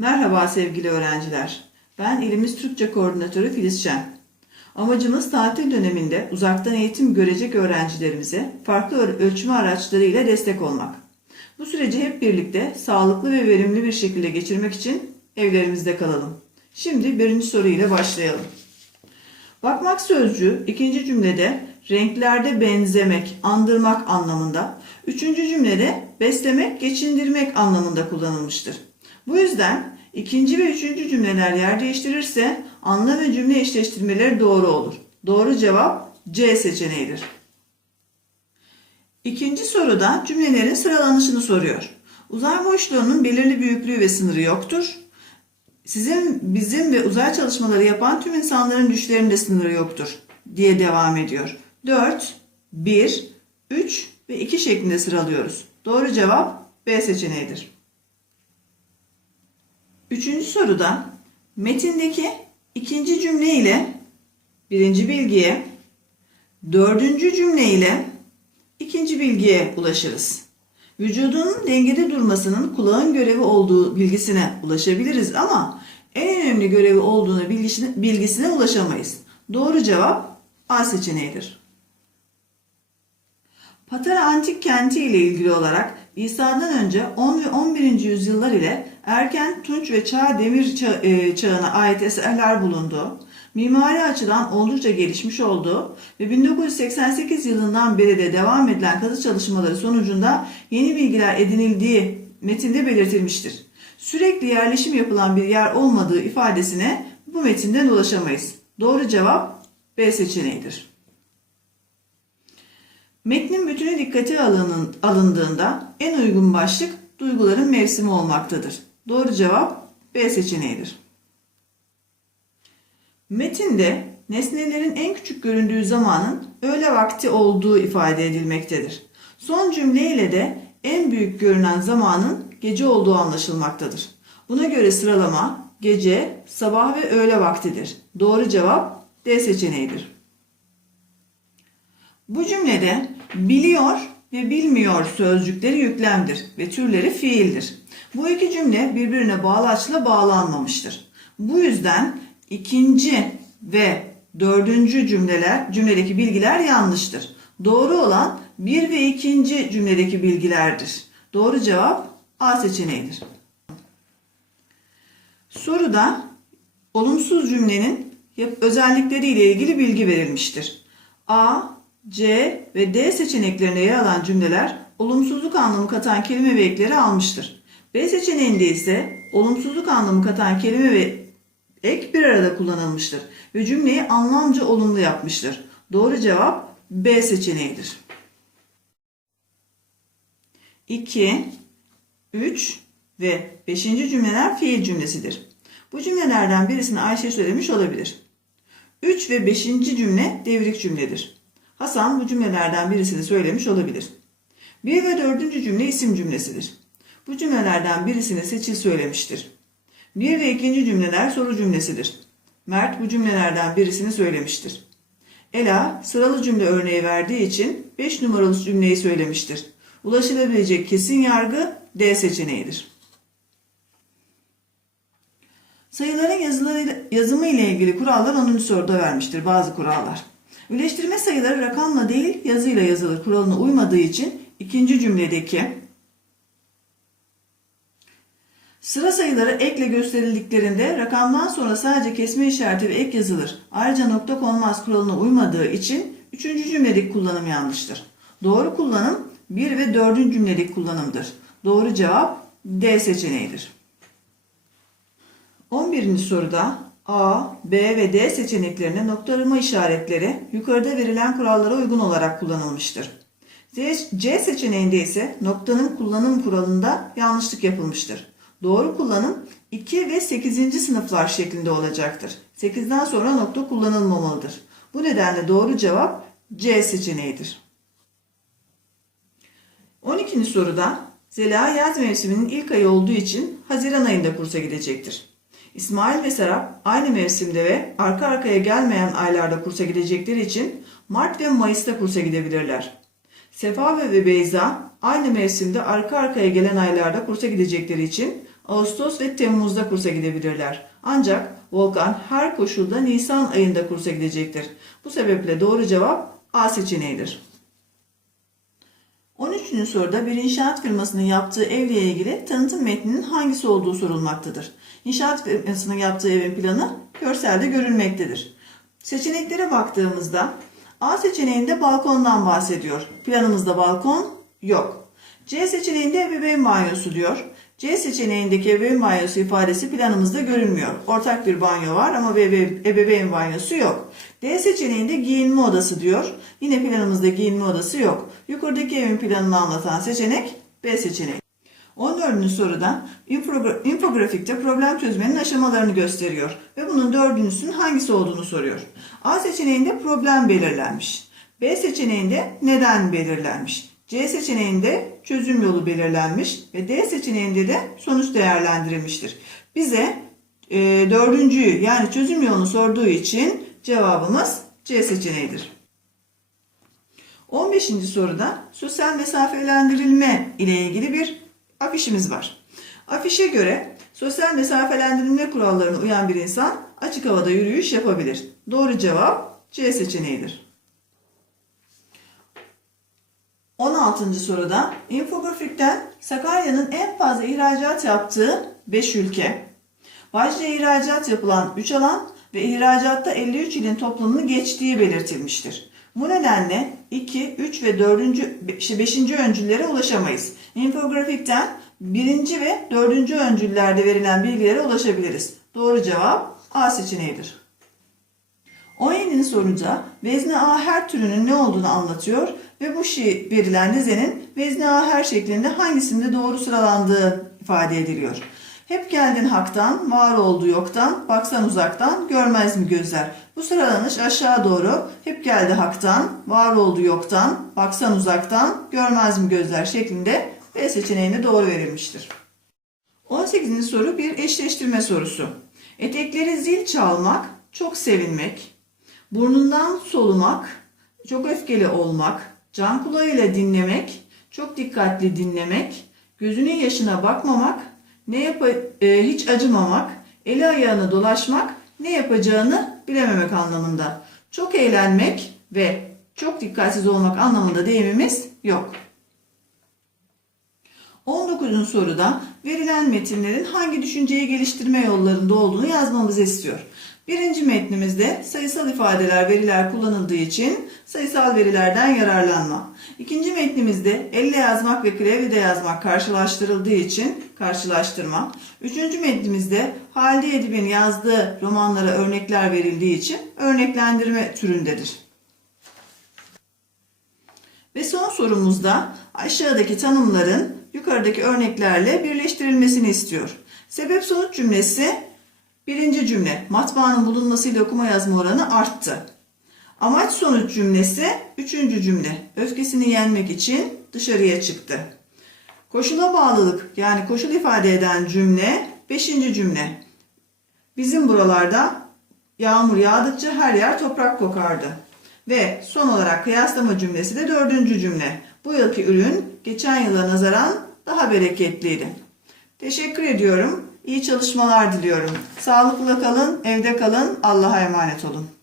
Merhaba sevgili öğrenciler. Ben İlimiz Türkçe Koordinatörü Filiz Şen. Amacımız tatil döneminde uzaktan eğitim görecek öğrencilerimize farklı öl- ölçme araçları ile destek olmak. Bu süreci hep birlikte sağlıklı ve verimli bir şekilde geçirmek için evlerimizde kalalım. Şimdi birinci soru ile başlayalım. Bakmak sözcüğü ikinci cümlede renklerde benzemek, andırmak anlamında, üçüncü cümlede beslemek, geçindirmek anlamında kullanılmıştır. Bu yüzden ikinci ve üçüncü cümleler yer değiştirirse anlam ve cümle eşleştirmeleri doğru olur. Doğru cevap C seçeneğidir. İkinci soruda cümlelerin sıralanışını soruyor. Uzay boşluğunun belirli büyüklüğü ve sınırı yoktur. Sizin, bizim ve uzay çalışmaları yapan tüm insanların güçlerinde sınırı yoktur diye devam ediyor. 4, 1, 3 ve 2 şeklinde sıralıyoruz. Doğru cevap B seçeneğidir. Üçüncü soruda metindeki ikinci cümle ile birinci bilgiye, dördüncü cümle ile ikinci bilgiye ulaşırız. Vücudun dengede durmasının kulağın görevi olduğu bilgisine ulaşabiliriz ama en önemli görevi olduğunu bilgisine, bilgisine ulaşamayız. Doğru cevap A seçeneğidir. Patara antik kenti ile ilgili olarak İsa'dan önce 10 ve 11. yüzyıllar ile erken Tunç ve Çağ Demir çağ- e, çağına ait eserler bulunduğu, mimari açıdan oldukça gelişmiş olduğu ve 1988 yılından beri de devam edilen kazı çalışmaları sonucunda yeni bilgiler edinildiği metinde belirtilmiştir. Sürekli yerleşim yapılan bir yer olmadığı ifadesine bu metinden ulaşamayız. Doğru cevap B seçeneğidir. Metnin bütünü dikkate alının, alındığında en uygun başlık duyguların mevsimi olmaktadır. Doğru cevap B seçeneğidir. Metinde nesnelerin en küçük göründüğü zamanın öğle vakti olduğu ifade edilmektedir. Son cümle ile de en büyük görünen zamanın gece olduğu anlaşılmaktadır. Buna göre sıralama gece, sabah ve öğle vaktidir. Doğru cevap D seçeneğidir. Bu cümlede biliyor ve bilmiyor sözcükleri yüklemdir ve türleri fiildir. Bu iki cümle birbirine bağlaçla bağlanmamıştır. Bu yüzden ikinci ve dördüncü cümleler, cümledeki bilgiler yanlıştır. Doğru olan bir ve ikinci cümledeki bilgilerdir. Doğru cevap A seçeneğidir. Soruda olumsuz cümlenin özellikleriyle ilgili bilgi verilmiştir. A, C ve D seçeneklerine yer alan cümleler olumsuzluk anlamı katan kelime ve ekleri almıştır. B seçeneğinde ise olumsuzluk anlamı katan kelime ve ek bir arada kullanılmıştır ve cümleyi anlamca olumlu yapmıştır. Doğru cevap B seçeneğidir. 2, 3 ve 5. cümleler fiil cümlesidir. Bu cümlelerden birisini Ayşe söylemiş olabilir. 3 ve 5. cümle devrik cümledir. Hasan bu cümlelerden birisini söylemiş olabilir. 1 ve 4. cümle isim cümlesidir. Bu cümlelerden birisini Seçil söylemiştir. 1 ve 2. cümleler soru cümlesidir. Mert bu cümlelerden birisini söylemiştir. Ela sıralı cümle örneği verdiği için 5 numaralı cümleyi söylemiştir. Ulaşılabilecek kesin yargı D seçeneğidir. Sayıların yazımı ile ilgili kurallar 10. soruda vermiştir bazı kurallar. Birleştirme sayıları rakamla değil yazıyla yazılır kuralına uymadığı için ikinci cümledeki sıra sayıları ekle gösterildiklerinde rakamdan sonra sadece kesme işareti ve ek yazılır. Ayrıca nokta konmaz kuralına uymadığı için üçüncü cümledeki kullanım yanlıştır. Doğru kullanım 1 ve 4. cümledeki kullanımdır. Doğru cevap D seçeneğidir. 11. soruda A, B ve D seçeneklerine nokta arama işaretleri yukarıda verilen kurallara uygun olarak kullanılmıştır. C, seçeneğinde ise noktanın kullanım kuralında yanlışlık yapılmıştır. Doğru kullanım 2 ve 8. sınıflar şeklinde olacaktır. 8'den sonra nokta kullanılmamalıdır. Bu nedenle doğru cevap C seçeneğidir. 12. soruda Zela yaz mevsiminin ilk ayı olduğu için Haziran ayında kursa gidecektir. İsmail ve Serap aynı mevsimde ve arka arkaya gelmeyen aylarda kursa gidecekleri için Mart ve Mayıs'ta kursa gidebilirler. Sefa ve Beyza aynı mevsimde arka arkaya gelen aylarda kursa gidecekleri için Ağustos ve Temmuz'da kursa gidebilirler. Ancak Volkan her koşulda Nisan ayında kursa gidecektir. Bu sebeple doğru cevap A seçeneğidir. 13. soruda bir inşaat firmasının yaptığı evle ilgili tanıtım metninin hangisi olduğu sorulmaktadır. İnşaat firmasının yaptığı evin planı görselde görülmektedir. Seçeneklere baktığımızda A seçeneğinde balkondan bahsediyor. Planımızda balkon yok. C seçeneğinde ebeveyn banyosu diyor. C seçeneğindeki ebeveyn banyosu ifadesi planımızda görünmüyor. Ortak bir banyo var ama ebeveyn banyosu yok. D seçeneğinde giyinme odası diyor. Yine planımızda giyinme odası yok. Yukarıdaki evin planını anlatan seçenek B seçeneği. 14. soruda infogra- infografikte problem çözmenin aşamalarını gösteriyor ve bunun dördüncüsünün hangisi olduğunu soruyor. A seçeneğinde problem belirlenmiş. B seçeneğinde neden belirlenmiş. C seçeneğinde çözüm yolu belirlenmiş ve D seçeneğinde de sonuç değerlendirilmiştir. Bize e, dördüncüyü yani çözüm yolunu sorduğu için cevabımız C seçeneğidir. 15. soruda sosyal mesafelendirilme ile ilgili bir afişimiz var. Afişe göre sosyal mesafelendirilme kurallarına uyan bir insan açık havada yürüyüş yapabilir. Doğru cevap C seçeneğidir. 16. soruda infografikten Sakarya'nın en fazla ihracat yaptığı 5 ülke, Bajra ihracat yapılan 3 alan ve ihracatta 53 ilin toplamını geçtiği belirtilmiştir. Bu nedenle 2, 3 ve 4. 5. öncüllere ulaşamayız. İnfografikten 1. ve 4. öncüllerde verilen bilgilere ulaşabiliriz. Doğru cevap A seçeneğidir. 17. soruda vezne A her türünün ne olduğunu anlatıyor ve bu şi verilen dizenin vezne her şeklinde hangisinde doğru sıralandığı ifade ediliyor. Hep geldin haktan, var oldu yoktan, baksan uzaktan, görmez mi gözler? Bu sıralanış aşağı doğru hep geldi haktan, var oldu yoktan, baksan uzaktan, görmez mi gözler şeklinde B seçeneğine doğru verilmiştir. 18. soru bir eşleştirme sorusu. Etekleri zil çalmak, çok sevinmek, burnundan solumak, çok öfkeli olmak, can kulağıyla dinlemek, çok dikkatli dinlemek, gözünün yaşına bakmamak, ne yap e, hiç acımamak, eli ayağını dolaşmak, ne yapacağını bilememek anlamında. Çok eğlenmek ve çok dikkatsiz olmak anlamında deyimimiz yok. 19. soruda verilen metinlerin hangi düşünceyi geliştirme yollarında olduğunu yazmamızı istiyor. Birinci metnimizde sayısal ifadeler, veriler kullanıldığı için sayısal verilerden yararlanma. İkinci metnimizde elle yazmak ve klavyede yazmak karşılaştırıldığı için karşılaştırma. Üçüncü metnimizde Halide Edip'in yazdığı romanlara örnekler verildiği için örneklendirme türündedir. Ve son sorumuzda aşağıdaki tanımların yukarıdaki örneklerle birleştirilmesini istiyor. Sebep sonuç cümlesi birinci cümle matbaanın bulunmasıyla okuma yazma oranı arttı. Amaç sonuç cümlesi üçüncü cümle öfkesini yenmek için dışarıya çıktı. Koşula bağlılık yani koşul ifade eden cümle beşinci cümle. Bizim buralarda yağmur yağdıkça her yer toprak kokardı. Ve son olarak kıyaslama cümlesi de dördüncü cümle. Bu yılki ürün geçen yıla nazaran daha bereketliydi. Teşekkür ediyorum. İyi çalışmalar diliyorum. Sağlıklı kalın, evde kalın. Allah'a emanet olun.